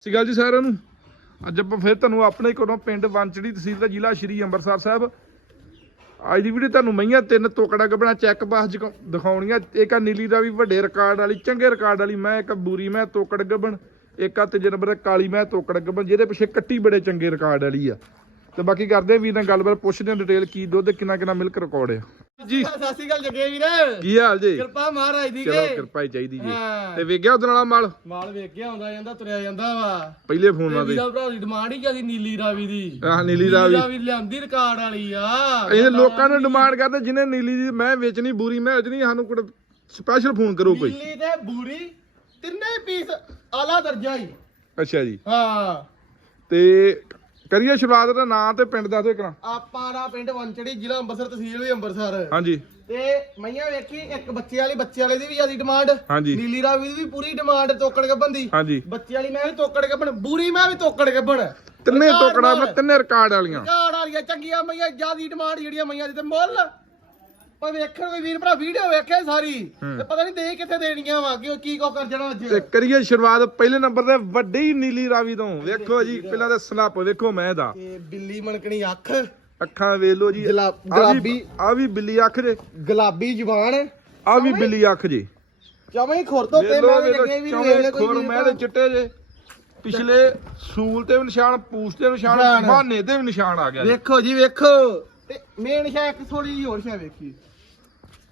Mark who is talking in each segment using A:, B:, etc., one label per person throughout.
A: ਸਤਿ ਸ਼੍ਰੀ ਅਕਾਲ ਜੀ ਸਾਰਿਆਂ ਨੂੰ। ਅੱਜ ਆਪਾਂ ਫਿਰ ਤੁਹਾਨੂੰ ਆਪਣੇ ਕੋਲੋਂ ਪਿੰਡ ਵੰਚੜੀ ਤਹਿਸੀਲ ਦਾ ਜ਼ਿਲ੍ਹਾ ਸ਼੍ਰੀ ਅੰਮ੍ਰਿਤਸਰ ਸਾਹਿਬ। ਅੱਜ ਦੀ ਵੀਡੀਓ ਤੁਹਾਨੂੰ ਮਈਆਂ ਤਿੰਨ ਤੋਕੜਾ ਗੱਬਣਾ ਚੈੱਕ ਪਾਸ ਦਿਖਾ- ਦਿਖਾਉਣੀਆਂ। ਇੱਕ ਆ ਨੀਲੀ ਦਾ ਵੀ ਵੱਡੇ ਰਿਕਾਰਡ ਵਾਲੀ, ਚੰਗੇ ਰਿਕਾਰਡ ਵਾਲੀ। ਮੈਂ ਇੱਕ ਬੂਰੀ, ਮੈਂ ਤੋਕੜ ਗੱਬਣ। ਇੱਕ ਆ ਤੀਜੇ ਨੰਬਰ ਕਾਲੀ, ਮੈਂ ਤੋਕੜ ਗੱਬਣ। ਜਿਹਦੇ ਪਿੱਛੇ ਕੱਟੀ ਬੜੇ ਚੰਗੇ ਰਿਕਾਰਡ ਵਾਲੀ ਆ। ਤੇ ਬਾਕੀ ਕਰਦੇ ਵੀ ਵੀਰ ਨਾਲ ਗੱਲਬਾਤ, ਪੁੱਛਦੇ ਆ ਡਿਟੇਲ ਕੀ ਦੁੱਧ, ਕਿੰਨਾ ਕਿੰਨਾ ਮਿਲਕ ਰਿਕਾਰਡ ਆ। ਜੀ।
B: ਸਤਿ ਸ਼੍ਰੀ ਅਕਾਲ ਜੱਗੇ ਵੀਰ।
A: ਕੀ ਹਾਲ ਜੀ?
B: ਕਿਰਪਾ ਮਹਾਰਾਜ ਦੀ
A: ਚਲੋ ਕਿਰਪਾ ਹੀ ਚਾਹੀਦੀ ਜੀ।
B: ਹਾਂ।
A: ਤੇ ਵੇਖਿਆ ਉਹਦੇ ਨਾਲ ਮਾਲ?
B: ਮਾਲ ਵੇਖ ਕੇ ਆਉਂਦਾ ਜਾਂਦਾ ਤੁਰਿਆ ਜਾਂਦਾ ਵਾ।
A: ਪਹਿਲੇ ਫੋਨਾਂ
B: ਤੇ
A: ਤੇ
B: ਵੀਰਾ ਭਰਾ ਦੀ ਡਿਮਾਂਡ ਹੀ ਜਿਆਦੀ ਨੀਲੀ ਰਾਵੀ ਦੀ।
A: ਆਹ ਨੀਲੀ ਦਾ ਵੀ
B: ਰਾਵੀ ਲਿਆਂਦੀ ਰਿਕਾਰਡ ਵਾਲੀ ਆ।
A: ਇਹ ਲੋਕਾਂ ਨੂੰ ਡਿਮਾਂਡ ਕਰਦੇ ਜਿਹਨੇ ਨੀਲੀ ਦੀ ਮੈਂ ਵੇਚਣੀ ਬੂਰੀ ਮੈਂ ਵੇਚਣੀ ਸਾਨੂੰ ਕੋਈ ਸਪੈਸ਼ਲ ਫੋਨ ਕਰੋ ਕੋਈ।
B: ਨੀਲੀ ਤੇ ਬੂਰੀ ਤਿੰਨੇ ਪੀਸ ਆਲਾ ਦਰਜਾ ਹੀ।
A: ਅੱਛਾ ਜੀ।
B: ਹਾਂ।
A: ਤੇ ਕਰੀਏ ਸ਼ੁਰੂਆਤ ਦਾ ਨਾਂ ਤੇ ਪਿੰਡ ਦਾ ਤੇ ਕਰਾਂ
B: ਆਪਾਂ ਦਾ ਪਿੰਡ ਵੰਚੜੀ ਜ਼ਿਲ੍ਹਾ ਅੰਮ੍ਰਿਤਸਰ ਤਹਿਸੀਲ ਵੀ ਅੰਮ੍ਰਿਤਸਰ।
A: ਹਾਂਜੀ।
B: ਤੇ ਮਈਆਂ ਵੇਖੀ ਇੱਕ ਬੱਚੇ ਵਾਲੀ ਬੱਚੇ ਵਾਲੇ ਦੀ ਵੀ ਜਿਆਦੀ ਡਿਮਾਂਡ
A: ਹਾਂਜੀ।
B: ਨੀਲੀ ਰਾਵੀ ਦੀ ਵੀ ਪੂਰੀ ਡਿਮਾਂਡ ਤੋਕੜ ਗੱਬਨ ਦੀ।
A: ਹਾਂਜੀ।
B: ਬੱਚੇ ਵਾਲੀ ਮੈਂ ਵੀ ਤੋਕੜ ਗੱਬਨ ਬੂਰੀ ਮੈਂ ਵੀ ਤੋਕੜ ਗੱਬਨ
A: ਤਿੰਨੇ ਟੋਕੜਾ। ਮੈਂ ਤਿੰਨੇ ਰਿਕਾਰਡ ਵਾਲੀਆਂ।
B: ਝਾੜ ਵਾਲੀਆਂ ਚੰਗੀਆਂ ਮਈਆਂ ਜਿਆਦੀ ਡਿਮਾਂਡ ਜਿਹੜੀਆਂ ਮਈਆਂ ਦੀ ਤੇ ਮੁੱਲ। ਪਰ ਵੇਖਣ ਕੋਈ ਵੀਰ ਭਰਾ ਵੀਡੀਓ ਵੇਖੇ ਸਾਰੀ। ਤੇ ਪਤਾ ਨਹੀਂ ਦੇ ਕਿੱਥੇ ਦੇਣੀਆਂ ਵਾ ਕਿ ਕੀ ਕੋ ਕਰ ਜਾਣਾ ਅੱਜ।
A: ਤੇ ਕਰੀਏ ਸ਼ੁਰੂਆਤ ਪਹਿਲੇ ਨੰਬਰ ਤੇ ਵੱਡੀ ਨੀਲੀ ਰਾਵੀ ਤੋਂ। ਵੇਖੋ ਜੀ ਪਹਿਲਾਂ ਤਾਂ ਸਨੱਪ ਵੇਖੋ ਮੈਂ ਦਾ।
B: ਤੇ ਬਿੱਲੀ ਮਣਕਣੀ ਅੱਖ।
A: ਅੱਖਾਂ ਵੇਖ ਲਓ ਜੀ।
B: ਗੁਲਾ-
A: ਆਹ ਵੀ-
B: ਗੁਲਾਬੀ।
A: ਆਹ ਵੀ ਬਿੱਲੀ ਅੱਖ ਜੇ।
B: ਗੁਲਾਬੀ ਜ਼ੁਬਾਨ।
A: ਆ ਵੀ ਬਿੱਲੀ ਅੱਖ ਜੇ।
B: ਚਵੇਂ ਖੁਰ ਤੋਂ ਤੇ ਮੈਂ
A: ਵੇਖ ਲਓ
B: ਲੱਗੇ ਵੀ ਵੇਖ
A: ਚੌਵੇਂ
B: ਲੈ ਕੋਈ
A: ਖੁਰ
B: ਵੀਰ
A: ਮੈਂ
B: ਭਰਾ।
A: ਦੇ ਚਿੱਟੇ ਜੇ। ਪਿਛਲੇ ਸੂਲ ਤੇ ਵੀ ਨਿਸ਼ਾਨ ਪੂਛ ਤੇ ਵੀ ਨਿਸ਼ਾਨ
B: ਨਿਸ਼ਾਨ।
A: ਬਹਾਨੇ ਤੇ ਵੀ ਨਿਸ਼ਾਨ ਆ ਗਿਆ ਜੀ।
B: ਵੇਖੋ ਜੀ ਵੇਖੋ। ਤੇ ਮੇਨ ਸ਼ਾ ਇੱਕ ਥੋੜੀ ਜਿਹੀ ਹੋਰ ਸ਼ਾ ਵੇਖੀ।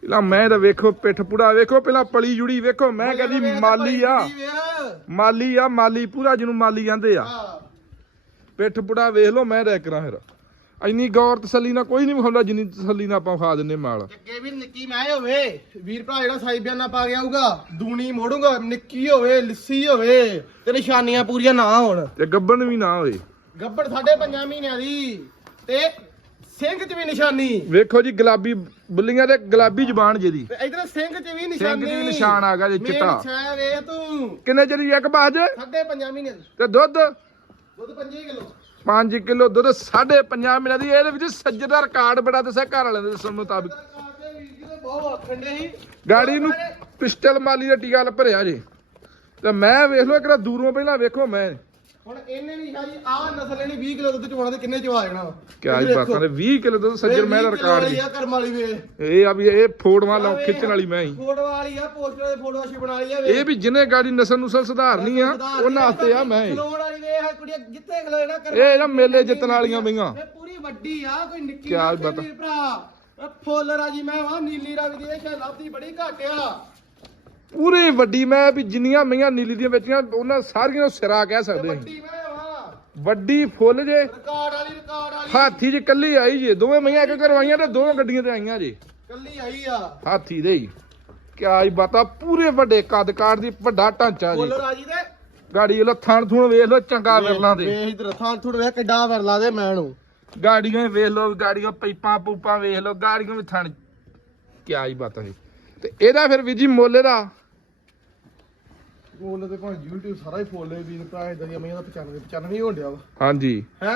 A: ਪਹਿਲਾਂ ਮੈਂ ਤਾਂ ਵੇਖੋ ਪਿੱਠ ਪੁੜਾ ਵੇਖੋ ਪਹਿਲਾਂ ਪਲੀ ਜੁੜੀ ਵੇਖੋ। ਮੈਂ ਕਹਿੰਦੀ ਮਾਲੀ ਆ। ਮਾਲੀ ਆ ਮਾਲੀ ਪੂਰਾ ਜਿਹਨੂੰ ਮਾਲੀ ਕਹਿੰਦੇ ਆ। ਪਿੱਠ ਪੁੜਾ ਵੇਖ ਲਓ ਮੈਂ ਰਹਿ ਕਰਾਂ ਫਿਰ। ਇੰਨੀ ਗੌਰ ਤਸੱਲੀ ਨਾਲ ਕੋਈ ਨਹੀਂ ਵਿਖਾਉਂਦਾ ਜਿੰਨੀ ਤਸੱਲੀ ਨਾਲ ਆਪਾਂ ਖਾ ਦਿੰਨੇ ਮਾਲ।
B: ਅੱਗੇ ਵੀ ਨਿੱਕੀ ਮੈਂ ਹੋਵੇ ਵੀਰ ਭਰਾ ਜਿਹੜਾ ਸਾਈ ਬਿਆਨਾ ਪਾ ਗਿਆ ਹੋਊਗਾ ਦੂਣੀ ਮੋੜੂਗਾ ਨਿੱਕੀ ਹੋਵੇ ਲਿੱਸੀ ਹੋਵੇ ਤੇ ਨਿਸ਼ਾਨੀਆਂ ਪੂਰੀਆਂ ਨਾ ਹੋਣ।
A: ਤੇ ਗੱਬਣ ਵੀ ਨਾ ਹੋਏ।
B: ਗੱਬੜ ਸਾਢੇ ਪੰਜਾਂ ਮਹੀਨਿਆਂ ਦੀ ਤੇ ਸਿੰਘ 'ਚ ਵੀ ਨਿਸ਼ਾਨੀ।
A: ਵੇਖੋ ਜੀ ਗੁਲਾਬੀ ਬੁੱਲੀਆਂ ਤੇ ਗੁਲਾਬੀ ਜ਼ਬਾਨ ਜਿਹਦੀ।
B: ਤੇ ਇਧਰ ਸਿੰਘ 'ਚ ਵੀ
A: ਸਿੰਘ
B: ਨਿਸ਼ਾਨੀ
A: 'ਚ ਵੀ ਨਿਸ਼ਾਨ। ਆ ਗਿਆ ਜੀ ਚਿੱਟਾ।
B: ਛੈ ਵੇ ਤੂੰ।
A: ਕਿੰਨੇ ਚਿਰ ਇੱਕ ਬਾਜ
B: ਸਾਢੇ ਪੰਜਾਂ ਮਹੀਨਿਆਂ ਦੀ।
A: ਤੇ ਦੁੱਧ?
B: ਦੁੱਧ 5 ਕਿਲੋ।
A: 5 ਕਿਲੋ ਦੁੱਧ 5.5 ਮਿੰਟ ਦੀ। ਇਹਦੇ ਵਿੱਚ ਸੱਜੇ ਦਾ ਰਿਕਾਰਡ ਬੜਾ ਦੱਸਿਆ ਘਰ ਵਾਲਿਆਂ ਦੇ ਦੱਸਣ ਮੁਤਾਬਿਕ।
B: ਬਹੁਤ ਆਖੰਡੇ ਸੀ।
A: ਗਾੜੀ ਨੂੰ ਪਿਸਟਲ ਮਾਲੀ ਦਾ ਟੀਕਾ ਲ ਭਰਿਆ ਜੇ। ਤੇ ਮੈਂ ਵੇਖ ਲਓ ਇੱਕ ਦੂਰੋਂ ਪਹਿਲਾਂ ਵੇਖੋ ਮੈਂ।
B: ਹੁਣ ਇਹਨੇ ਨਹੀਂ ਸ਼ਾਜੀ ਆਹ ਨਸਲ ਇਹਨੇ 20 ਕਿਲੋ ਦੁੱਧ ਚਵਾਉਣਾ ਤੇ ਕਿੰਨੇ ਚਵਾ ਜਾਣਾ
A: ਕਿਆ ਹੀ ਬਾਤਾਂ ਨੇ 20 ਕਿਲੋ ਦੁੱਧ ਸੱਜਰ ਮੈਂ ਦਾ ਰਿਕਾਰਡ ਜੀ
B: ਆ ਕਰਮ ਵਾਲੀ ਵੇ।
A: ਇਹ ਆ ਵੀ ਇਹ ਫੋੜਵਾ ਲਾਉ ਖਿੱਚਣ ਵਾਲੀ ਮੈਂ ਹੀ।
B: ਫੋਟੋ ਵਾਲੀ ਆ ਪੋਸਟਰ ਦੇ ਫੋਟੋ ਅਸ਼ੀ ਬਣਾ ਲਈ ਆ
A: ਇਹ ਵੀ ਜਿਹਨੇ ਗਾੜੀ ਨਸਲ ਨੁਸਲ ਸੁਧਾਰਨੀ ਆ ਉਹਨਾਂ ਵਾਸਤੇ ਆ ਮੈਂ ਹੀ।
B: ਵਾਲੀ ਵੇ ਆ ਕੁੜੀਆਂ ਜਿੱਥੇ ਖਲੋਏ ਨਾ ਕਰ
A: ਇਹ ਨਾ ਮੇਲੇ ਜਿੱਤਣ ਵਾਲੀਆਂ ਮਈਆਂ
B: ਇਹ ਪੂਰੀ ਵੱਡੀ ਆ ਕੋਈ ਨਿੱਕੀ
A: ਕਿਆ
B: ਨਾ ਤੇ
A: ਬਾਤ ਆ।
B: ਵੀਰ ਭਰਾ। ਇਹ ਫੁੱਲ ਰਾਜੀ ਮੈਂ ਵਾ ਨੀਲੀ ਰੰਗ ਦੀ ਇਹ ਸ਼ਾਇਦ ਲੱਭਦੀ ਬੜੀ ਘੱਟ ਆ।
A: ਪੂਰੀ ਵੱਡੀ ਮੈਂ ਵੀ ਜਿੰਨੀਆਂ ਮਈਆਂ ਨੀਲੀ ਦੀਆਂ ਵੇਚੀਆਂ ਉਹਨਾਂ ਸਾਰੀਆਂ ਨੂੰ ਸਿਰਾ ਕਹਿ ਸਕਦੇ ਹਾਂ।
B: ਵੱਡੀ ਮੈਂ ਵਾ
A: ਵੱਡੀ ਫੁੱਲ ਜੇ।
B: ਰਿਕਾਰਡ ਵਾਲੀ ਰਿਕਾਰਡ ਵਾਲੀ।
A: ਹਾਥੀ ਜੀ ਕੱਲੀ ਆਈ ਜੇ ਦੋਵੇਂ ਮਈਆਂ ਇੱਕ ਕਰਵਾਈਆਂ ਤੇ ਦੋਵੇਂ ਗੱਡੀਆਂ ਤੇ ਆਈਆਂ ਜੇ।
B: ਕੱਲੀ ਆਈ ਆ।
A: ਹਾਥੀ ਦੇ ਹੀ। ਕਿਆ ਹੀ ਬਾਤਾਂ ਪੂਰੇ ਵੱਡੇ ਕੱਦ ਕਾਰ ਦੀ ਵੱਡਾ ਢਾਂਚਾ ਜੀ।
B: ਫੁੱਲ ਰਾਜੀ ਦੇ।
A: ਗਾੜੀ ਵਾਲਾ ਥਣ ਥੁਣ ਵੇਖ ਲਓ ਚੰਗਾ ਵਿਰਲਾਂ ਦੇ।
B: ਵੇਖ ਇਧਰ ਥਾਂ ਥੁੜ ਵੇ ਕਿੱਡਾ ਵਰਲਾ ਦੇ ਮੈਂ ਨੂੰ।
A: ਗਾੜੀਆਂ ਵੇਖ ਲਓ ਗਾੜੀਆਂ ਪਾਈਪਾਂ ਪੂਪਾਂ ਵੇਖ ਲਓ ਗਾੜੀਆਂ ਵੀ ਥਣ। ਕਿਆ ਹੀ ਬਾਤਾਂ ਹੈ ਤੇ ਇਹਦਾ ਫਿਰ ਵੀ ਜੀ ਮੁੱਲ ਦਾ
B: ਫੁੱਲ ਤੇ ਭਾਂ YouTube ਸਾਰਾ ਹੀ ਫੁੱਲ ਹੈ ਵੀਰ ਭਰਾ ਇਦਾਂ ਦੀਆਂ ਮਈਆਂ ਦਾ 95 95 ਹੋਣ ਡਿਆ ਵਾ।
A: ਹਾਂਜੀ।
B: ਹੈ?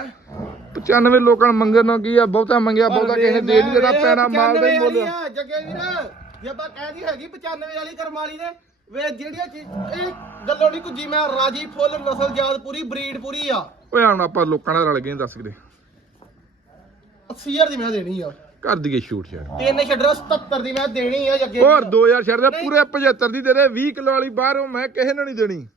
A: 95 ਲੋਕਾਂ ਨੂੰ ਮੰਗਣ ਨੂੰ ਕੀ ਆ? ਬਹੁਤਾ ਮੰਗਿਆ ਬਹੁਤਾ ਕਿਸੇ ਨੇ ਦੇ ਨਹੀਂ ਜਿਹੜਾ ਪੈਣਾ ਮਾਲ ਦਾ ਹੀ ਮੁੱਲ ਆ।
B: ਜੱਗੇ ਵੀਰ। ਜੇ ਆਪਾਂ ਕਹਿੰਦੀ ਹੈਗੀ 95 ਵਾਲੀ ਕਰਮ ਵਾਲੀ ਦੇ ਵੇ ਜਿਹੜੀਆਂ ਚੀਜ਼ ਇਹ ਗੱਲੋਂ ਨਹੀਂ ਕੁਝੀ ਮੈਂ ਰਾਜੀ ਫੁੱਲ ਨਸਲ ਜਾਤ ਪੂਰੀ ਬਰੀਡ ਪੂਰੀ ਆ।
A: ਓਏ ਹੁਣ ਆਪਾਂ ਲੋਕਾਂ ਨਾਲ ਰਲ ਗਏ ਦੱਸ ਕਿਤੇ।
B: 80000 ਦੀ ਮੈਂ ਦੇਣੀ ਆ।
A: ਕਰ ਦਈਏ ਸ਼ੂਟ ਯਾਰ।
B: ਤਿੰਨ ਛੱਡਣਾ 77 ਦੀ ਮੈਂ ਦੇਣੀ ਆ ਜੱਗੇ
A: ਹੋਰ
B: ਵੀਰ।
A: 2000 ਛੱਡ ਦੇ ਪੂਰੇ 75 ਦੀ ਦੇ ਦੇ 20 ਕਿਲੋ ਵਾਲੀ ਬਾਹਰੋਂ ਮੈਂ ਕਿਸੇ ਨੂੰ ਨਹੀਂ ਦੇਣੀ।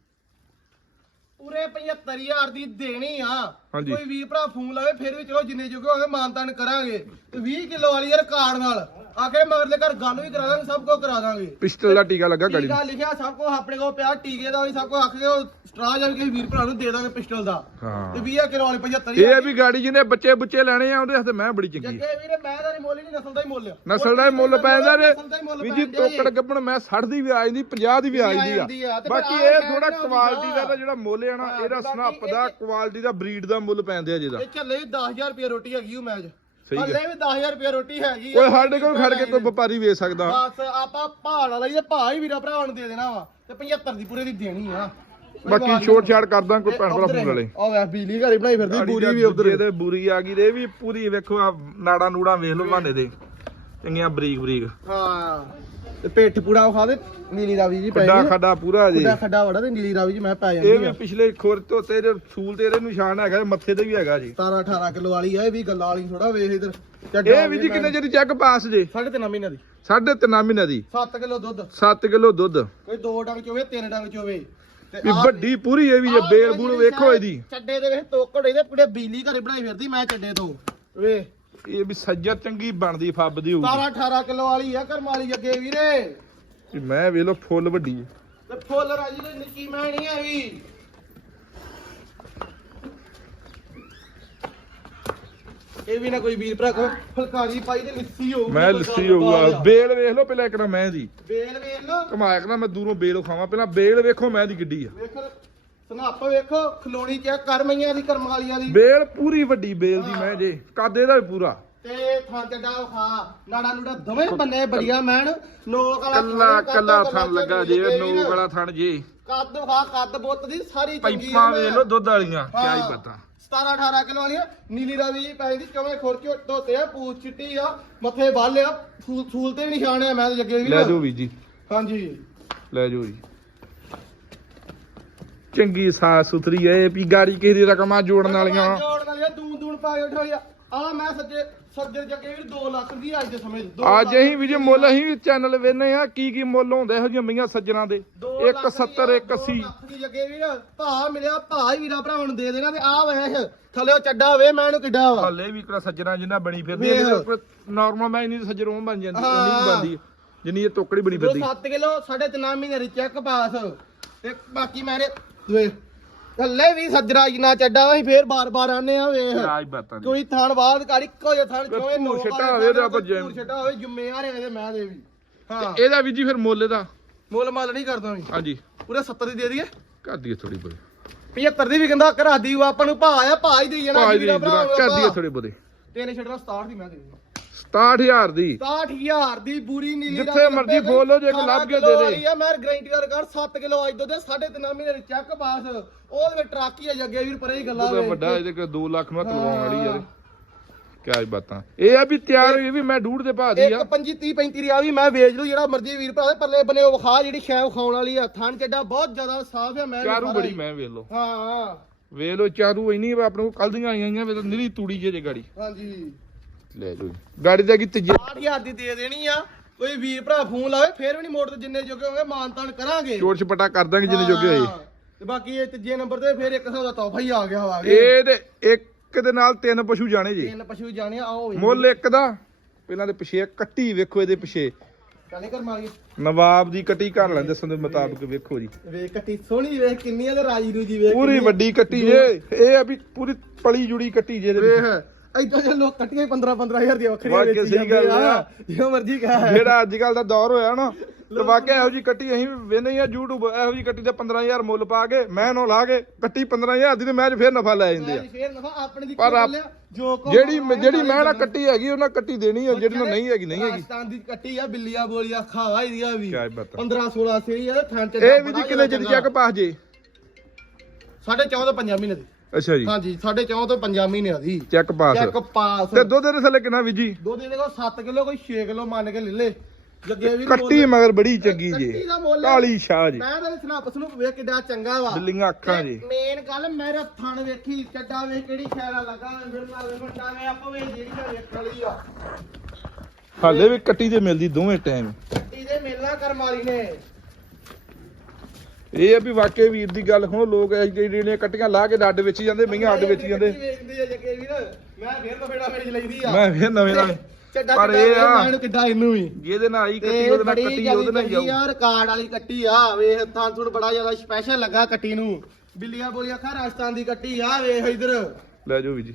B: ਪੂਰੇ 75000 ਦੀ ਦੇਣੀ ਆ।
A: ਹਾਂਜੀ।
B: ਕੋਈ ਵੀਰ ਭਰਾ ਫੋਨ ਲਾਵੇ ਫਿਰ ਵੀ ਚਲੋ ਜਿੰਨੇ ਜੋਗੇ ਹੋਗੇ ਮਾਨਤਾਨ ਕਰਾਂਗੇ ਤੇ 20 ਕਿਲੋ ਵਾਲੀ ਯਾਰ ਕਾਰਡ ਨਾਲ ਆਖੇ ਮਗਰਲੇ ਘਰ ਗੱਲ ਵੀ ਕਰਾ ਦਾਂਗੇ ਸਭ ਕੁਝ ਕਰਾ ਦਾਂਗੇ
A: ਪਿਸਟਲ ਦਾ ਟੀਕਾ ਲੱਗਾ ਗਾੜੀ
B: ਟੀਕਾ ਲਿਖਿਆ ਸਭ ਕੁਝ ਆਪਣੇ ਕੋਲ ਪਿਆ ਟੀਕੇ ਦਾ ਵੀ ਸਭ ਕੁਝ ਆਖ ਕੇ ਉਹ ਸਟਰਾ ਜਾ ਕਿਸੇ ਵੀਰ ਭਰਾ ਨੂੰ ਦੇ ਦਾਂਗੇ ਪਿਸਟਲ ਦਾ
A: ਹਾਂ
B: ਤੇ 20 ਕਿਲੋ ਵਾਲੀ 75
A: ਇਹ ਆ ਵੀ ਗਾੜੀ ਜਿਹਨੇ ਬੱਚੇ ਬੁੱਚੇ ਲੈਣੇ ਆ ਉਹਦੇ ਹੱਥ ਮੈਂ ਬੜੀ ਚੰਗੀ
B: ਜੱਗੇ ਵੀਰੇ ਮੈਂ ਦਾ ਨਹੀਂ ਮੁੱਲ ਨਹੀਂ ਨਸਲ ਦਾ ਹੀ ਮੁੱਲ ਆ।
A: ਨਸਲ ਦਾ ਹੀ ਮੁੱਲ ਪੈ ਜਾਂਦਾ ਰੇ
B: ਨਸਲ ਦਾ ਹੀ ਮੁੱਲ
A: ਵੀ ਜੀ। ਤੋਕੜ ਗੱਬਣ ਮੈਂ 60 ਦੀ ਵੀ ਆ ਜਾਂਦੀ 50 ਦੀ ਵੀ ਆ
B: ਜਾਂਦੀ ਆ,
A: ਆ
B: ਤੇ ਫਿਰ
A: ਬਾਕੀ
B: ਆਹ
A: ਇਹ
B: ਕਹਿਣ
A: ਥੋੜਾ ਕੁਆਲਿਟੀ ਦਾ
B: ਆ।
A: ਤਾਂ ਜਿਹੜਾ ਮੁੱਲ ਹੈ ਨਾ
B: ਹਾਂ,
A: ਇਹਦਾ
B: ਬਾਕੀ
A: ਸਨੱਪ ਦਾ
B: ਇਹ-
A: ਕੁਆਲਿਟੀ ਦਾ ਬਰੀਡ ਦਾ ਮੁੱਲ ਪੈਂਦੇ ਆ ਜਿਹਦਾ।
B: ਇਹ ਚੱਲੇ ਵੀ 10000 ਰੁਪਏ ਰੋਟੀ ਹੈਗੀ ਉਹ ਮੈਚ
A: ਸਹੀ।
B: ਹੱਲੇ ਵੀ 10000 ਰੁਪਏ ਰੋਟੀ ਹੈਗੀ ਆ।
A: ਓਏ ਸਾਡੇ ਕੋਲ ਖੜ ਕੇ ਕੋਈ ਵਪਾਰੀ ਵੇਚ ਸਕਦਾ।
B: ਬਸ ਆਪਾਂ ਪਹਾੜ ਵਾਲਾ ਹੀ ਹੀ ਵੀਰਾ ਭਰਾਵਾਂ ਨੂੰ ਦੇ ਦੇਣਾ ਵਾ। ਤੇ 75 ਦੀ ਪੂਰੇ ਦੀ ਦੇਣੀ ਆ।
A: ਬਾਕੀ ਛੋਟ ਛਾੜ ਕਰਦਾ ਕੋਈ ਭੈਣ ਭਰਾ ਫੋਨ ਵਾਲੇ।
B: ਆ ਵੇ ਬਿਜਲੀ ਘਰੀ ਬਣਾਈ ਫਿਰਦੀ ਪੂਰੀ ਵੀ ਉਧਰ
A: ਇਹਦੇ ਬੂਰੀ ਆ ਗਈ ਤੇ ਇਹ ਵੀ ਪੂਰੀ ਵੇਖੋ ਆ ਨਾੜਾ ਨੂੜਾ ਵੇਖ ਲਓ ਭਾਂਡੇ ਦੇ। ਚੰਗੀਆਂ ਬਰੀਕ ਬਰੀਕ
B: ਹਾਂ। ਤੇ ਪੇਠ ਪੂੜਾ ਵਿਖਾ ਦੇ ਨੀਲੀ ਰਾਵੀ ਜੀ ਪੈ
A: ਖੱਡਾ
B: ਗਈ
A: ਖੱਡਾ ਪੂਰਾ ਜੀ।
B: ਖੱਡਾ ਖੱਡਾ ਵੜਾ ਤੇ ਨੀਲੀ ਰਾਵੀ ਜੀ ਮੈਂ ਪੈ
A: ਇਹ
B: ਜਾਂਦੀ
A: ਵੀ
B: ਆ।
A: ਪਿਛਲੇ ਖੁਰ ਤੋਂ ਤੇਰੇ ਸੂਲ ਤੇਰੇ ਨਿਸ਼ਾਨ ਹੈਗਾ ਮੱਥੇ ਤੇ ਵੀ ਹੈਗਾ ਜੀ।
B: 17 18 ਕਿਲੋ ਵਾਲੀ ਆ ਇਹ ਵੀ ਗੱਲਾਂ ਵਾਲੀ ਥੋੜਾ ਵੇਖ ਇਧਰ।
A: ਇਹ ਵੀ ਜੀ ਕਿੰਨੇ ਜਿਹੜੀ ਚੈੱਕ ਪਾਸ ਜੇ?
B: ਸਾਢੇ ਤਿੰਨ ਮਹੀਨੇ ਦੀ।
A: ਸਾਢੇ ਤਿੰਨ ਮਹੀਨੇ ਦੀ।
B: 7 ਕਿਲੋ ਦੁੱਧ।
A: 7 ਕਿਲੋ ਦੁੱਧ।
B: ਕੋਈ ਦੋ ਡੰਗ ਚੋਵੇ ਤਿੰਨ ਡੰਗ ਚੋਵੇ ਤੇ
A: ਵੀ ਵੱਡੀ ਪੂਰੀ ਇਹ ਵੀ ਜੇ ਬੇਲ ਬੂਲ ਵੇਖੋ ਇਹਦੀ।
B: ਚੱਡੇ ਦੇ ਵੇਖ ਤੋਕੜ ਇਹਦੇ ਪੂਰੇ ਬਿਜਲੀ ਘਰੇ ਬਣਾਈ ਫਿਰਦੀ ਮੈਂ ਚੱਡੇ ਤੋਂ। ਵੇ
A: ਇਹ ਵੀ ਸੱਜਰ ਚੰਗੀ ਬਣਦੀ ਫੱਬਦੀ ਹੋਊਗੀ।
B: 17 18 ਕਿਲੋ ਵਾਲੀ ਆ ਕਰਮ ਵਾਲੀ ਅੱਗੇ ਵੀਰੇ।
A: ਵੀ ਮੈਂ ਵੇਖ ਲੋ ਫੁੱਲ ਵੱਡੀ ਹੈ।
B: ਤੇ ਫੁੱਲ ਰਾਜੀ ਦੇ ਨਿੱਕੀ ਮੈਂ ਨਹੀਂ ਆ ਵੀ ਇਹ ਵੀ ਨਾ ਕੋਈ ਵੀਰ ਭਰਾ ਕੋ ਫਲਕਾਰੀ ਪਾਈ ਤੇ ਲੱਸੀ ਹੋਊ
A: ਮੈਂ ਲੱਸੀ ਹੋਊਗਾ। ਬੇਲ ਵੇਖ ਲੋ ਪਹਿਲਾਂ ਇੱਕ ਨਾ ਮੈਂ ਦੀ।
B: ਬੇਲ ਵੇਖ ਲੋ
A: ਕਮਾਇਆ ਕਰਾਂ ਮੈਂ ਦੂਰੋਂ ਬੇਲ ਖਾਵਾਂ। ਪਹਿਲਾਂ ਬੇਲ ਵੇਖੋ ਮੈਂ ਦੀ ਕਿੱਡੀ ਆ।
B: ਵੇਖ ਸਨਾਪ ਵੇਖੋ ਖਲੋਣੀ ਚੈੱਕ ਕਰ ਮਈਆਂ ਦੀ ਕਰਮ ਵਾਲੀਆਂ ਦੀ।
A: ਬੇਲ ਪੂਰੀ ਵੱਡੀ ਬੇਲ ਦੀ ਮੈਂ ਜੇ ਕੱਦ ਇਹਦਾ ਵੀ ਪੂਰਾ।
B: ਤੇ ਥਾਂ ਚੱਡਾ ਖਾ ਨਾੜਾ ਨੂੜਾ ਦੋਵੇਂ ਬੰਨੇ ਬੜੀਆਂ ਮੈਨ ਨੋਕ ਵਾਲਾ
A: ਕੱਲਾ ਕੱਲਾ ਥਣ ਲੱਗਾ ਜੇ ਨੋਕ। ਵਾਲਾ ਥਣ ਜੇ।
B: ਕੱਦ ਖਾ ਕੱਦ ਬੁੱਤ ਦੀ ਸਾਰੀ ਚੰਗੀ
A: ਪਾਈਪਾਂ ਵੇਖ ਲੋ ਦੁੱਧ ਵਾਲੀਆਂ ਕਿਆ ਹੀ ਪਤਾ।
B: 17 18 ਕਿਲੋ ਵਾਲੀਆਂ ਨੀਲੀ ਰਾਵੀ ਜੀ ਪੈ ਦੀ ਚਵੇਂ ਖੁਰ ਕੇ ਧੋਤੇ ਆ ਪੂਛ ਚਿੱਟੀ ਆ ਮੱਥੇ ਬਾਲ ਆ ਫੂਲ ਫੂਲ ਤੇ ਵੀ ਨਿਸ਼ਾਨ ਆ ਮੈਂ ਤੇ ਜੱਗੇ ਵੀ
A: ਲੈ ਜਾਓ ਵੀ ਜੀ।
B: ਹਾਂਜੀ।
A: ਲੈ ਜਾਓ ਜੀ। ਚੰਗੀ ਸਾਫ਼ ਸੁਥਰੀ ਐ ਵੀ ਗਾੜੀ ਕਿਸੇ ਦੀ ਰਕਮਾਂ ਜੋੜਨ ਵਾਲੀਆਂ। ਵਾਂ।
B: ਜੋੜਨ ਵਾਲੀਆਂ ਦੂਨ ਦੂਨ ਪਾ ਕੇ ਉਠਾਇਆ ਆ ਮੈਂ ਸੱਜੇ ਸੱਜੇ ਜੱਗੇ ਵੀ 2 ਲੱਖ ਦੀ ਅੱਜ ਦੇ ਸਮੇਂ
A: ਅਸੀਂ ਵੀ ਜੇ ਮੁੱਲ ਅਸੀਂ ਵੀ ਚੈਨਲ ਵੇਨੇ ਆ ਕੀ ਕੀ ਮੁੱਲ ਹੁੰਦੇ ਇਹੋ ਜਿਹੀਆਂ ਮਈਆਂ ਸੱਜਣਾ ਦੇ।
B: ਦੋ
A: 170
B: ਲੱਖ ਦੀ ਆ,
A: 180
B: ਦੋ ਲੱਖ ਦੀ ਜੱਗੇ ਵੀਰ ਭਾ ਮਿਲਿਆ ਭਾ ਹੀ ਵੀਰਾ ਭਰਾਵਾਂ ਨੂੰ ਦੇ ਦੇਣਾ ਤੇ ਆ ਵੇਖ ਥੱਲੇ ਚੱਡਾ ਹੋਵੇ ਮੈਂ ਇਹਨੂੰ ਕਿੱਡਾ ਵਾ।
A: ਹਾਲੇ ਵੀ ਕਿਹੜਾ ਸੱਜਣਾ ਜਿੰਨਾ ਬਣੀ ਫਿਰਦੀ
B: ਵੇਖ।
A: ਨਾਰਮਲ ਮੈਂ ਨਹੀਂ ਸੱਜਰ ਉਹ ਬਣ ਜਾਂਦੀ ਉਹ
B: ਹਾਂ।
A: ਨਹੀਂ ਬਣਦੀ ਜਿੰਨੀ ਇਹ ਟੋਕੜੀ ਬਣੀ ਫਿਰਦੀ।
B: 7 ਕਿਲੋ ਸਾਢੇ ਤਿੰਨ ਮਹੀਨੇ ਦੀ ਚੈੱਕ ਪਾਸ ਤੇ ਬਾਕੀ ਮੇਰੇ ਵੇ ਥੱਲੇ ਵੀ ਸੱਜਰਾ ਜਿੰਨਾ ਚੱਡਾ ਅਸੀਂ ਫੇਰ ਬਾਰ-ਬਾਰ ਆਨੇ ਆ ਵੇਖ।
A: ਰਾਜ ਬਾਤਾਂ ਦੀ
B: ਕੋਈ ਥਾਣ ਬਾਦ ਕਾੜੀ ਇੱਕੋ ਜਿਹਾ ਥਾਣ
A: ਕੋਈ
B: ਚੋਵੇਂ
A: ਧੂੜ
B: ਨੋ
A: ਛਿੱਟਾ ਹੋਵੇ ਤੇ ਆਪਾਂ ਜਿਮ-
B: ਛੱਟਾ ਹੋਵੇ ਜ਼ਿੰਮੇਵਾਰ ਇਹਦੇ ਮੈਂ ਦੇ ਵੀ। ਹਾਂ।
A: ਇਹਦਾ ਵੀ ਜੀ ਫਿਰ ਮੁੱਲ ਇਹਦਾ?
B: ਮੁੱਲ ਮਾਲ ਨਹੀਂ ਕਰਦਾ ਵੀ।
A: ਹਾਂਜੀ।
B: ਪੂਰੇ 70 ਦੀ ਦੇ ਦਈਏ।
A: ਕਰ ਦਈਏ ਥੋੜੀ ਬੋਲੀ
B: 75 ਦੀ ਵੀ ਕਹਿੰਦਾ ਘਰਾ ਦੀ ਵਾ ਆਪਾਂ ਨੂੰ ਭਾ ਆ ਭਾ ਹੀ ਦੇਈ ਜਾਣਾ
A: ਭਾਜ ਦੀ
B: ਵੀਰਾ ਭਰਾ
A: ਕਰ ਦਈਏ ਥੋੜੀ ਬੋਲੀ
B: ਤੇਨੇ ਛੱਡਣਾ 67 ਦੀ ਮੈਂ ਦੇ
A: 67000 ਦੀ।
B: 67000 ਦੀ ਬੂਰੀ ਨੀਲੀ
A: ਜਿੱਥੇ
B: ਰੰਗ
A: ਮਰਜ਼ੀ
B: ਲੱਭੇ
A: ਫੋਲ ਲਓ, ਜੇ ਕੋਈ ਲੱਭ ਕੇ ਦੇ ਦੇ।
B: ਆ ਮੈਂ ਗਰੰਟੀ ਕਰ ਕਰ 7 ਕਿਲੋ ਅੱਜ ਦੁੱਧ 3.5 ਮਹੀਨੇ ਦੀ ਚੱਕ ਪਾਸ ਉਹਦੇ ਵਿੱਚ ਟਰੱਕ ਹੀ ਆ ਜੱਗੇ ਵੀਰ ਪਰੇ ਹੀ ਗੱਲਾਂ ਵੇਖ
A: ਵੱਡਾ। ਇਹਦੇ ਕੋਲ 2 ਲੱਖ ਨੂੰ ਹੱਥ ਲਵਾਉਣ ਵਾਲੀ। ਯਾਰ ਕਿਆ ਬਾਤਾਂ। ਇਹ ਆ ਵੀ ਤਿਆਰ ਹੋਈ ਵੀ ਮੈਂ ਡੂੜ ਦੇ ਭਾਅ ਦੀ
B: ਇੱਕ
A: ਆ।
B: 25 30 35 ਰਿਆ ਵੀ ਮੈਂ ਵੇਚ ਲੂ ਜਿਹੜਾ ਮਰਜ਼ੀ ਵੀਰ ਭਰਾ ਦੇ ਪੱਲੇ ਬਨੇ ਉਹ ਵਿਖਾ ਜਿਹੜੀ ਸ਼ੈ ਵਿਖਾਉਣ ਵਾਲੀ ਆ। ਥਣ ਚੱਡਾ ਬਹੁਤ ਜ਼ਿਆਦਾ ਸਾਫ਼ ਆ ਮੈਂ ਵੀ
A: ਚਾਰੂ ਬੜੀ। ਮੈਂ ਵੇਖ ਲਓ।
B: ਹਾਂ।
A: ਵੇਖ ਲਓ ਚਾਰੂ ਇੰਨੀ ਵਾ ਆਪਣੇ ਕੋਲ ਕੱਲ ਦੀਆਂ ਆਈਆਂ ਆਈਆਂ ਵੇ ਨਿਰੀ ਤੂੜੀ ਜੇ ਗਾੜੀ।
B: ਹਾਂਜੀ।
A: ਲੈ ਜੀ। ਗਾੜੀ ਦਾ ਕੀ ਤੀਜੇ
B: 8000 ਦੀ ਦੇ ਦੇਣੀ ਆ। ਕੋਈ ਵੀਰ ਭਰਾ ਫੋਨ ਲਾਵੇ ਫੇਰ ਵੀ ਨਹੀਂ ਮੋੜ ਤੇ ਜਿੰਨੇ ਜੋਗੇ ਹੋਗੇ ਮਾਨਤਾਨ ਕਰਾਂਗੇ।
A: ਚੋਰ ਛਪਟਾ ਕਰ ਦਾਂਗੇ ਜਿੰਨੇ ਜੋਗੇ ਹੋਏ।
B: ਹਾਂ। ਤੇ ਬਾਕੀ ਇਹ ਤੀਜੇ ਨੰਬਰ ਤੇ ਫੇਰ ਇੱਕ ਹਿਸਾਬ ਦਾ ਤੋਹਫਾ ਹੀ ਆ ਗਿਆ ਵਾ।
A: ਇਹ ਤੇ ਇੱਕ ਦੇ ਨਾਲ ਤਿੰਨ ਪਸ਼ੂ ਜਾਣੇ ਜੀ।
B: ਤਿੰਨ ਪਸ਼ੂ ਜਾਣੇ ਆ, ਆਓ ਵੀ
A: ਮੁੱਲ ਇੱਕ ਦਾ ਪਹਿਲਾਂ ਤੇ ਪਿਛੇ ਕੱਟੀ ਵੇਖੋ ਇਹਦੇ ਪਿਛੇ।
B: ਕਾਲੇ ਕਰ ਮਾਰੀ
A: ਨਵਾਬ ਦੀ ਕੱਟੀ ਘਰ ਲੈਣ ਦੱਸਣ ਦੇ ਮੁਤਾਬਕ ਵੇਖੋ ਜੀ।
B: ਵੇਖ ਕੱਟੀ ਸੋਹਣੀ ਵੇਖ ਕਿੰਨੀ ਆ ਤੇ ਰਾਜੀ ਰੂਜੀ ਵੇਖ
A: ਪੂਰੀ। ਵੱਡੀ ਕੱਟੀ ਜੇ। ਇਹ ਆ ਵੀ ਪੂਰੀ ਪਲੀ ਜੁੜੀ ਕੱਟੀ ਜੇ ਇਹਦੇ ਵਿੱਚ।
B: ਵੇਖ ਏਦਾਂ ਦੇ ਲੋਕ ਕੱਟੀਆਂ 15 15000 ਦੀਆਂ ਵੱਖਰੀਆਂ
A: ਵਾਕਿਆ ਸਹੀ ਗੱਲ ਆ।
B: ਜਿਉਂ ਮਰਜ਼ੀ ਕਹੇ।
A: ਜਿਹੜਾ ਅੱਜ ਕੱਲ ਦਾ ਦੌਰ ਹੋਇਆ ਨਾ ਤੇ ਵਾਕਿਆ ਇਹੋ ਜੀ ਕੱਟੀ ਅਸੀਂ ਵੇਨੇ ਆ YouTube ਇਹੋ ਜੀ ਕੱਟੀ ਦਾ 15000 ਮੁੱਲ ਪਾ ਕੇ ਮੈਂ ਨੋ ਲਾ ਕੇ ਕੱਟੀ 15000 ਦੀ ਤੇ ਮੈਂ ਫੇਰ ਨਫਾ ਲੈ ਜਾਂਦੇ ਆ।
B: ਫੇਰ ਨਫਾ ਆਪਣੇ ਦੀ
A: ਪਰ ਆਪ-
B: ਗੱਲ ਆ, ਜੋ ਕੋ
A: ਜਿਹੜੀ ਜਿਹੜੀ ਮੈਂ ਨਾ ਕੱਟੀ ਹੈਗੀ ਉਹਨਾਂ ਕੱਟੀ ਦੇਣੀ ਆ ਜਿਹੜੀ ਨਾਲ ਨਹੀਂ ਹੈਗੀ ਨਹੀਂ ਹੈਗੀ।
B: ਰਾਜਸਥਾਨ ਦੀ ਕੱਟੀ ਆ ਬਿੱਲੀਆਂ ਬੋਲੀਆਂ ਖਾਵਾ ਇਹਦੀਆਂ ਵੀ।
A: ਕਿਆ ਬਾਤ ਆ।
B: 15 16 ਸਹੀ ਆ ਥਾਂ
A: ਇਹ ਵੀ ਜੀ ਕਿੰਨੇ ਚਿਰ ਚੱਕ ਪਾਸ ਜੇ
B: ਸਾਢੇ 14 ਤੋਂ 5 ਮਹੀਨੇ ਦੀ।
A: ਅੱਛਾ ਜੀ।
B: ਹਾਂਜੀ ਸਾਢੇ 14 ਤੋਂ 5 ਮਹੀਨੇ ਦੀ
A: ਚੈੱਕ ਪਾਸ।
B: ਚੈੱਕ ਪਾਸ।
A: ਤੇ ਦੁੱਧ ਦੇ ਥੱਲੇ ਕਿੰਨਾ ਵੀ ਜੀ?
B: ਦੁੱਧ ਦੇ ਦੇਖੋ 7 ਕਿਲੋ ਕੋਈ 6 ਕਿਲੋ ਮੰਨ ਕੇ ਲੈ ਲੈ। ਜੱਗੇ ਵੀ
A: ਕੱਟੀ ਮਗਰ ਬੜੀ ਚੰਗੀ ਜੇ। ਕਾਲੀ ਸ਼ਾਹ ਜੀ।
B: ਮੈਂ ਤਾਂ ਸਨਾਪ ਨੂੰ ਵੇਖ ਕਿੱਡਾ ਚੰਗਾ ਵਾ।
A: ਬਿੱਲੀਆਂ ਅੱਖਾਂ ਜੀ।
B: ਮੇਨ ਗੱਲ ਮੇਰੇ ਥਣ ਵੇਖੀ ਚੱਡਾ ਵੇਖ ਕਿਹੜੀ ਖੈਰਾ ਲੱਗਾ ਵੇ ਫਿਰ ਨਾਲ ਵੱਡਾ ਵੇ ਆਪੋ ਵੇ ਜਿਹੜੀ ਵੇਖ ਵਾਲੀ ਆ।
A: ਹਾਲੇ ਵੀ ਕੱਟੀ ਦੇ ਮਿਲਦੀ ਦੋਵੇਂ ਟਾਈਮ
B: ਕੱਟੀ ਦੇ ਮੇਲਾ ਕਰਮ ਵਾਲੀ ਨੇ।
A: ਇਹ ਆ ਵੀ ਵਾਕਈ ਵੀਰ ਦੀ ਗੱਲ ਸੁਣੋ ਲੋਕ ਇਹ ਜਿਹੜੀਆਂ ਕੱਟੀਆਂ ਲਾ ਕੇ ਅੱਡ ਵਿੱਚ ਜਾਂਦੇ ਮਈਆਂ ਅੱਡ ਵਿੱਚ ਜਾਂਦੇ।
B: ਕੱਟੀ ਵੇਚਦੇ ਆ ਜੱਗੇ ਵੀਰ ਮੈਂ ਫੇਰ ਤਾਂ ਫੇੜਾ ਮੇਰੀ ਲਈਦੀ ਆ।
A: ਮੈਂ ਫੇਰ ਨਵੇਂ ਨਾਲ।
B: ਚੱਡਾ
A: ਪਰ ਇਹ ਆ
B: ਮੈਨੂੰ ਕਿੱਡਾ ਇਹਨੂੰ ਵੀ।
A: ਜਿਹਦੇ ਨਾਲ ਆਈ ਕੱਟੀ ਉਹਦੇ ਨਾਲ ਕੱਟੀ ਉਹਦੇ ਨਾਲ ਜਾਊ।
B: ਆ ਰਿਕਾਰਡ ਵਾਲੀ ਕੱਟੀ ਆ ਵੇਖ ਥਾਂ ਥੁਣ ਬੜਾ ਜ਼ਿਆਦਾ ਸਪੈਸ਼ਲ ਲੱਗਾ ਕੱਟੀ ਨੂੰ। ਬਿੱਲੀਆਂ ਬੋਲੀਆਂ ਖਾ ਰਾਜਸਥਾਨ ਦੀ ਕੱਟੀ ਆ ਵੇਖ ਇਧਰ।
A: ਲੈ ਜਾਓ ਵੀ ਜੀ।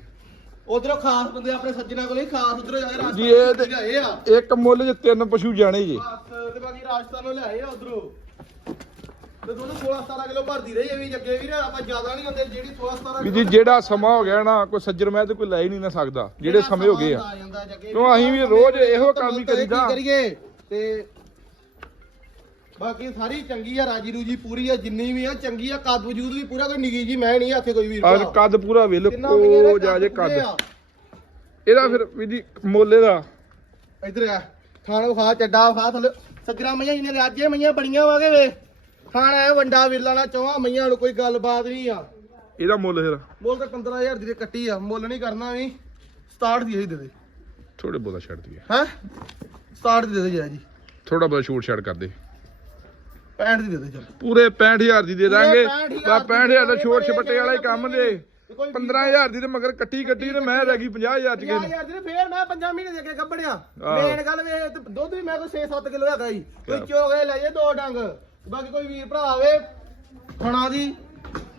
B: ਉਧਰੋਂ ਖਾਸ ਬੰਦੇ ਆਪਣੇ ਸੱਜਣਾ ਕੋਲੇ ਖਾਸ ਉਧਰੋਂ ਜਾ ਕੇ ਰਾਜਸਥਾਨ ਲਿਆਏ ਆ।
A: ਇੱਕ ਮੁੱਲ 'ਚ ਤਿੰਨ ਪਸ਼ੂ ਜਾਣੇ ਜੀ।
B: ਬਸ ਤੇ ਬਾਕੀ ਰਾਜਸਥਾਨੋਂ ਲਿਆਏ ਆ ਉਧਰੋਂ। ਤੇ ਦੋਨੋਂ 16 17 ਕਿਲੋ ਭਰਦੀ ਰਹੀ ਵੀ ਅੱਗੇ ਵੀ ਨਾ ਆਪਾਂ ਜ਼ਿਆਦਾ ਨਹੀਂ ਹੁੰਦੇ ਜਿਹੜੀ 16 17
A: ਵੀ ਜੀ ਜਿਹੜਾ ਸਮਾਂ ਹੋ ਗਿਆ ਨਾ ਕੋਈ ਸੱਜਰ ਮੈਂ ਤੇ ਕੋਈ ਲੈ ਹੀ ਨਹੀਂ ਨਾ ਸਕਦਾ ਜਿਹੜੇ ਸਮੇਂ ਹੋ ਗਏ ਆ। ਕਿਉਂ ਅਸੀਂ ਵੀ ਰੋਜ਼ ਇਹੋ ਕੰਮ ਹੀ ਕਰੀਦਾ।
B: ਕੀ ਕਰੀਏ? ਤੇ ਬਾਕੀ ਸਾਰੀ ਚੰਗੀ ਆ ਰਾਜੀ ਰੂਜੀ ਪੂਰੀ ਆ ਜਿੰਨੀ ਵੀ ਆ ਚੰਗੀ ਆ ਕੱਦ ਵਜੂਦ ਵੀ ਪੂਰਾ ਕੋਈ ਨਿੱਕੀ ਜੀ ਮੈਂ ਨਹੀਂ ਆਖੇ ਕੋਈ ਵੀਰ
A: ਅੱਜ ਕੱਦ ਪੂਰਾ ਵੇਲ
B: ਦੇ
A: ਕੋ ਜਾ ਜੇ ਕੱਦ।
B: ਆ।
A: ਇਹਦਾ ਫਿਰ ਵੀ ਜੀ ਮੁੱਲ ਇਹਦਾ।
B: ਇੱਧਰ ਆ ਖਾਣ ਵਿਖਾ ਚੱਡਾ ਵਿਖਾ ਥੱਲੇ ਸੱਜਰਾ ਮਈਆਂ ਜਿਹਨੇ ਦੇ ਇਹ ਮਈਆਂ ਬੜੀਆਂ ਵਾਗੇ ਵੇ। ਖਾਣਾ ਇਹ ਵੰਡਾ ਵਿਰਲਾਣਾ ਚੋਹਾਂ ਮਈਆਂ ਨੂੰ ਕੋਈ ਗੱਲਬਾਤ ਨਹੀਂ ਆ।
A: ਇਹਦਾ ਮੁੱਲ ਫਿਰ?
B: ਮੁੱਲ ਤਾਂ 15000 ਦੀ ਤੇ ਕੱਟੀ ਆ ਮੁੱਲ ਨਹੀਂ ਕਰਨਾ ਵੀ। 67 ਦੀ ਹੀ ਦੇ ਦੇ।
A: ਥੋੜੇ ਬਹੁਤਾ ਛੱਡ ਦਈਏ।
B: ਹੈ? 67 ਦੀ ਦੇ ਦੇ ਜਰਾ ਜੀ।
A: ਥੋੜਾ ਬਹੁਤ ਛੂਟ ਛੱਡ ਕਰ ਦੇ।
B: 65 ਦੀ ਦੇ ਦੇ ਚਲ।
A: ਪੂਰੇ 65000 ਦੀ ਦੇ ਦਾਂਗੇ।
B: ਪੂਰੇ 65,000
A: ਬਾ 65000 ਦਾ
B: ਦੀ
A: ਛੋਟ ਛਪਟੇ ਵਾਲਾ ਹੀ ਕੰਮ ਦੇ।
B: ਕੋਈ
A: 15000 ਦੀ ਤੇ ਮਗਰ ਕੱਟੀ ਕੱਟੀ ਤੇ ਮੈਂ ਰਹਿ ਗਈ 50000 ਚ ਕਿਸੇ
B: ਯਾਰ ਜੀ ਫੇਰ ਮੈਂ 5 ਮਹੀਨੇ ਦੇ ਕੇ ਗੱਬੜਿਆ। ਮੇਨ ਗੱਲ ਵੇ ਦੁੱਧ ਵੀ ਮੈਂ ਕੋਈ 6-7 ਕਿਲੋ ਹੈਗਾ ਜੀ ਕੋਈ ਚੋਗੇ ਲੈ ਜੇ ਦੋ ਡੰਗ। ਬਾਕੀ ਕੋਈ ਵੀਰ ਭਰਾ ਆਵੇ ਖਣਾ ਦੀ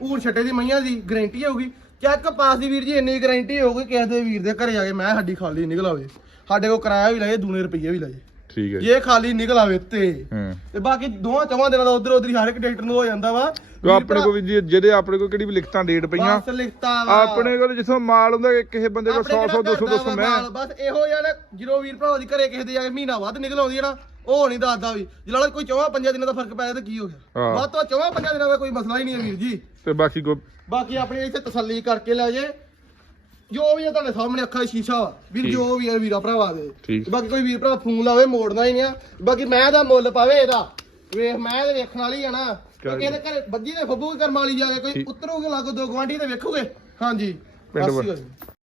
B: ਊੜ ਛੱਟੇ ਦੀ ਮਈਆਂ ਦੀ ਗਾਰੰਟੀ ਹੋਊਗੀ ਚੈੱਕ ਪਾਸ ਦੀ ਵੀਰ ਜੀ ਇੰਨੀ ਗਾਰੰਟੀ ਹੋਊਗੀ ਕਿਸੇ ਦੇ ਵੀਰ ਦੇ ਘਰੇ ਜਾ ਕੇ ਮੈਂ ਸਾਡੀ ਖਾਲੀ ਨਿਕਲ ਆਵੇ। ਸਾਡੇ ਕੋਲ ਕਿਰਾਇਆ ਵੀ ਲਾਏ ਦੂਨੇ ਰੁਪਈਏ ਵੀ ਲਾਏ।
A: ਠੀਕ ਹੈ
B: ਜੇ। ਖਾਲੀ ਨਿਕਲ ਆਵੇ ਤੇ।
A: ਹਾਂ।
B: ਤੇ ਬਾਕੀ ਦੋਵਾਂ ਚਵਾਂ ਦਿਨਾਂ ਦਾ ਉਧਰ ਉਧਰ ਹਰ ਇੱਕ ਡਾਕਟਰ ਨੂੰ ਹੋ ਜਾਂਦਾ ਵਾ।
A: ਜੋ ਆਪਣੇ ਕੋਲ ਵੀ ਜੀ- ਜਿਹਦੇ ਆਪਣੇ ਕੋਲ ਕਿਹੜੀ ਵੀ ਲਿਖਤਾਂ ਡੇਟ ਪਈਆਂ
B: ਬਸ ਲਿਖਤਾ ਵਾ।
A: ਆਪਣੇ ਕੋਲ ਜਿੱਥੋਂ ਮਾਲ ਹੁੰਦਾ ਕਿਸੇ ਬੰਦੇ ਕੋਲ
B: ਆਪਣੇ
A: 100 100
B: ਜਿਹੜਾ
A: 200
B: ਘਰ
A: 200
B: ਦਾ
A: ਮੈਂ।
B: ਬਸ ਇਹੋ ਜਿਹਾ ਨਾ ਜਦੋਂ ਵੀਰ ਭਰਾ ਦੀ ਘਰੇ ਕਿਸੇ ਦੇ ਜਾ ਕੇ ਮਹੀਨਾ ਵੱਧ ਨਿਕਲ ਆਉਂਦੀ ਹੈ ਨਾ ਉਹ ਨਹੀਂ ਦੱਸਦਾ ਵੀ। ਜਿਹੜਾ ਕੋਈ ਚੌਵਾਂ ਪੰਜਾਂ ਦਿਨਾਂ ਦਾ ਫ਼ਰਕ ਪੈ ਗਿਆ ਤਾਂ ਕੀ ਹੋ ਗਿਆ?
A: ਹਾਂ।
B: ਵੱਧ ਤੋਂ ਚੌਵਾਂ ਪੰਜਾਂ ਦਿਨਾਂ ਦਾ ਕੋਈ ਮਸਲਾ ਹੀ ਨਹੀਂ ਹੈ ਵੀਰ ਜੀ।
A: ਤੇ ਬਾਕੀ ਕੋ
B: ਬਾਕੀ ਆਪਣੀ ਇੱਥੇ ਤਸੱਲੀ ਕਰਕੇ ਲੈ ਜੇ। ਜੋ ਵੀ ਹੈ ਤੁਹਾਡੇ ਸਾਹਮਣੇ ਅੱਖਾਂ 'ਚ ਸ਼ੀਸ਼ਾ ਵਾ। ਵੀਰ
A: ਠੀਕ।
B: ਜੋ ਵੀ ਹੈ ਵੀਰਾ ਭਰਾਵਾ ਦੇ।
A: ਠੀਕ।
B: ਬਾਕੀ ਕੋਈ ਵੀਰ ਭਰਾ ਫੋਨ ਲਾਵੇ ਮੋੜਨਾ ਹੀ ਨਹੀਂ ਆ। ਬਾਕੀ ਮੈਂ ਦਾ ਮੁੱਲ ਪਾਵੇ ਇਹਦਾ। ਵੇਖ ਮੈਂ ਤੇ ਵੇਖਣ ਵਾਲੀ ਆ ਨਾ।
A: ਕਿਆ
B: ਕਿਉਂਕਿ ਇਹਦੇ ਘਰੇ ਬੱਜੀ ਦੇ ਫੱਬੂ ਕਰਮ ਵਾਲੀ ਜਾ ਕੇ ਕੋਈ
A: ਠੀਕ।
B: ਉਤਰੂਗੇ ਲਾਗੋ ਦੋ ਗਵਾਂਢੀ ਤੇ ਵੇਖੋਗੇ। ਹਾਂਜੀ।
A: ਪਿੰਡ
B: ਬਸ ਹੀ
A: ਵਰ-
B: ਹੋਈ।